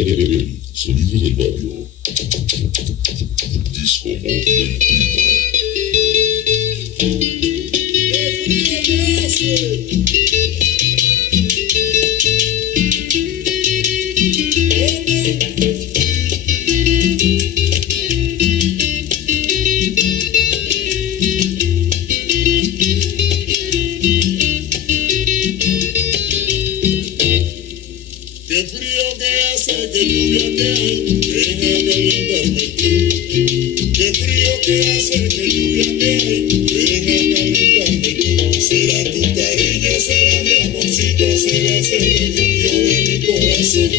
El sonido del barrio. Disco móvil en primo. ¡Qué frío que hace! Qué frío que hace, qué lluvia que hay, ven a calentarme tú. Qué frío que hace, qué lluvia que hay, ven a calentarme tú. Será tu cariño, será mi amorcito, serás el refugio de mi corazón.